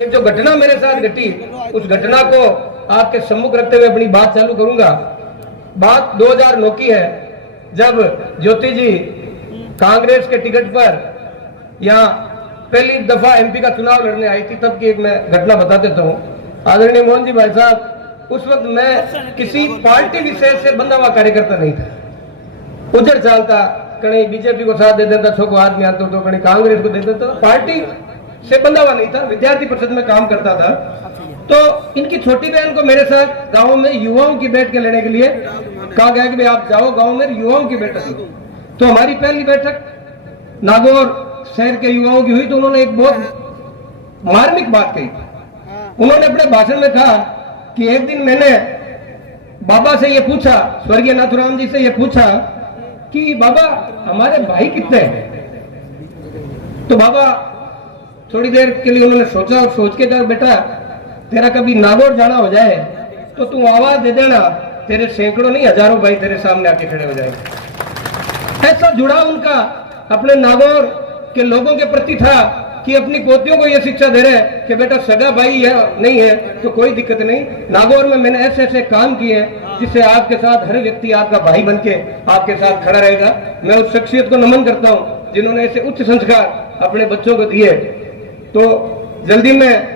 एक जो घटना मेरे साथ घटी, उस घटना को आपके सम्मुख रखते हुए अपनी बात चालू करूंगा। बात 2009 की है, जब ज्योति जी कांग्रेस के टिकट पर यहाँ पहली दफा एमपी का चुनाव लड़ने आई थी। तब की एक मैं घटना बता देता हूँ। आदरणीय मोहन जी भाई साहब, उस वक्त मैं किसी पार्टी विशेष से बंधा हुआ कार्यकर्ता नहीं था। उजड़ चाल था, कहीं बीजेपी को साथ दे देता, छोको आदमी आता तो कहीं कांग्रेस को दे देता, पार्टी से बंधा हुआ नहीं था। विद्यार्थी परिषद में काम करता था। तो इनकी छोटी बहन को मेरे साथ गांव में युवाओं की बैठक लेने के लिए कहा गया कि भाई आप जाओ गांव में युवाओं की बैठक। तो हमारी पहली बैठक नागौर शहर के युवाओं की हुई। तो उन्होंने एक बहुत मार्मिक बात कही। उन्होंने अपने भाषण में कहा कि एक दिन मैंने बाबा से ये पूछा, स्वर्गीय नाथुराम जी से ये पूछा कि बाबा हमारे भाई कितने हैं। तो बाबा थोड़ी देर के लिए उन्होंने सोचा और सोच के कहा, बेटा तेरा कभी नागौर जाना हो जाए तो तू आवाज दे देना, तेरे सैकड़ों नहीं हजारों भाई तेरे सामने आके खड़े हो जाएंगे। ऐसा जुड़ाव उनका अपने नागौर के लोगों के प्रति था कि अपनी पोतियों को यह शिक्षा दे रहे कि बेटा सगा भाई है नहीं है तो कोई दिक्कत नहीं। नागौर में मैंने ऐसे ऐसे काम किए जिससे आपके साथ हर व्यक्ति आपका भाई बनके आपके साथ खड़ा रहेगा। मैं उस शख्सियत को नमन करता हूं जिन्होंने ऐसे उच्च संस्कार अपने बच्चों को दिए। तो जल्दी में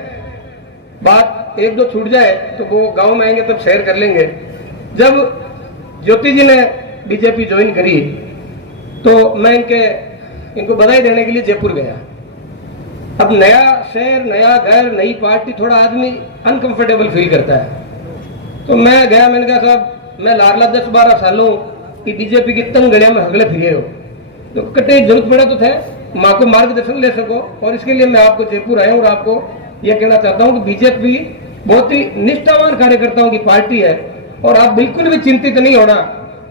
बात एक दो छूट जाए तो वो गांव में आएंगे तब शेयर कर लेंगे। जब ज्योति जी ने बीजेपी ज्वाइन करी तो मैं इनको बधाई देने के लिए जयपुर गया। अब नया शहर, नया घर, नई पार्टी, थोड़ा आदमी अनकंफर्टेबल फील करता है। तो मैं गया, मैंने कहा साहब मैं लाडला 10-12 सालों की बीजेपी की तंग गलिया में हगले फिरे हो, तो कटे जरूरत पड़ा तो थे माँ को मार्गदर्शन ले सको, और इसके लिए मैं आपको जयपुर आया हूँ। और आपको यह कहना चाहता हूँ कि बीजेपी बहुत ही निष्ठावान कार्यकर्ताओं की पार्टी है और आप बिल्कुल भी चिंतित नहीं होना,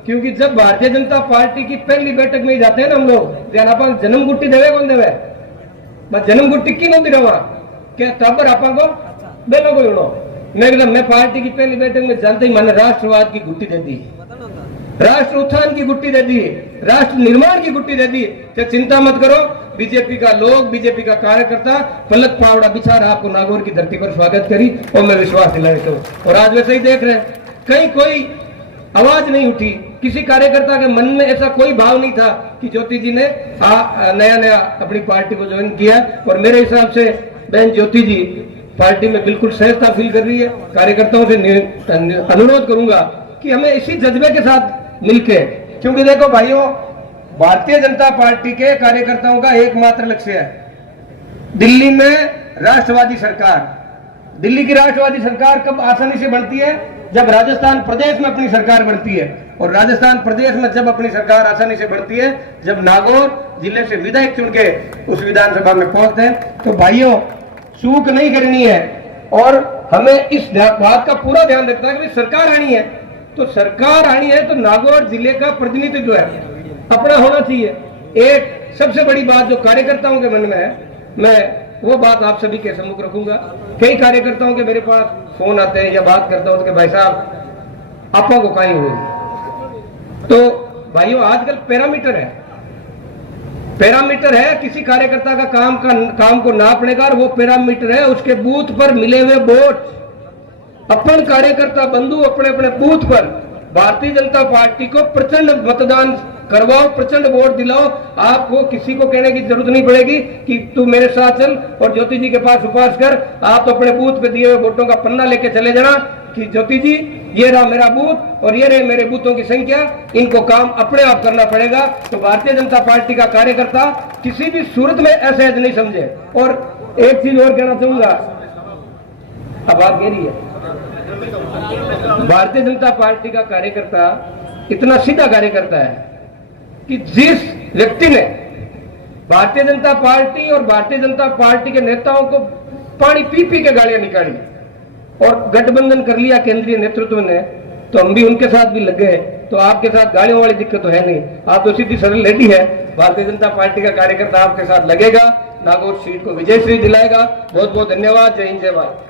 क्योंकि जब भारतीय जनता पार्टी की पहली बैठक में जाते हैं ना हम लोग, जन जन्म गुट्टी देवे कौन देवे, बस जन्म गुट्टी की नहीं रहा क्या टाबर आपा को बेलो को उड़ो। मैं पार्टी की पहली बैठक में जानते ही मैंने राष्ट्रवाद की गुट्टी दे दी, राष्ट्र उत्थान की गुट्टी दे दी, राष्ट्र निर्माण की गुट्टी दे दी। तो चिंता मत करो, बीजेपी का लोग, बीजेपी का कार्यकर्ता पलक पावड़ा बिछा रहा आपको नागौर की धरती पर स्वागत करी और मैं विश्वास दिलाए। तो और आज वैसे ही देख रहे हैं, कहीं कोई आवाज नहीं उठी, किसी कार्यकर्ता के मन में ऐसा कोई भाव नहीं था कि ज्योति जी ने नया अपनी पार्टी को ज्वाइन किया। और मेरे हिसाब से बहन ज्योति जी पार्टी में बिल्कुल सहजता फील कर रही है। कार्यकर्ताओं से अनुरोध करूंगा कि हमें इसी जज्बे के साथ मिलके, क्योंकि देखो भाइयों, भारतीय जनता पार्टी के कार्यकर्ताओं का एकमात्र लक्ष्य है दिल्ली में राष्ट्रवादी सरकार। दिल्ली की राष्ट्रवादी सरकार कब आसानी से बनती है? जब राजस्थान प्रदेश में अपनी सरकार बनती है। और राजस्थान प्रदेश में जब अपनी सरकार आसानी से बढ़ती है, जब नागौर जिले से विधायक चुन के उस विधानसभा में पहुंचते हैं। तो भाइयों चूक नहीं करनी है और हमें इस बात का पूरा ध्यान रखना है कि सरकार आनी है तो सरकार आनी है तो नागौर जिले का प्रतिनिधित्व है अपना होना चाहिए। एक सबसे बड़ी बात जो कार्यकर्ताओं के मन में है, मैं वो बात आप सभी के सम्मुख रखूंगा। कई कार्यकर्ताओं के मेरे पास फोन आते हैं या बात करता हूं तो कि भाई साहब आपा को कहीं होगी। तो भाइयों आजकल पैरामीटर है किसी कार्यकर्ता का काम को नापने का, और वो पैरामीटर है उसके बूथ पर मिले हुए वोट। अपन कार्यकर्ता बंधु अपने अपने बूथ पर भारतीय जनता पार्टी को प्रचंड मतदान करवाओ, प्रचंड वोट दिलाओ। आपको किसी को कहने की जरूरत नहीं पड़ेगी कि तू मेरे साथ चल और ज्योति जी के पास उपवास कर। आप तो अपने बूथ पे दिए हुए वोटों का पन्ना लेके चले जाना कि ज्योति जी ये रहा मेरा बूथ और ये रहे मेरे बूथों की संख्या, इनको काम अपने आप करना पड़ेगा। तो भारतीय जनता पार्टी का कार्यकर्ता किसी भी सूरत में असहज नहीं समझे। और एक चीज और कहना चाहूंगा, अब बात कह रही है, भारतीय जनता पार्टी का कार्यकर्ता इतना सीधा कार्यकर्ता है कि जिस व्यक्ति ने भारतीय जनता पार्टी और भारतीय जनता पार्टी के नेताओं को पानी पी पी के गालियां निकाली और गठबंधन कर लिया केंद्रीय नेतृत्व ने, तो हम भी उनके साथ भी लग गए। तो आपके साथ गालियों वाली दिक्कत तो है नहीं, आप तो सीधी सरल लेडी है। भारतीय जनता पार्टी का कार्यकर्ता आपके साथ लगेगा, नागौर सीट को विजयश्री दिलाएगा। बहुत बहुत धन्यवाद। जय हिंद, जय भारत।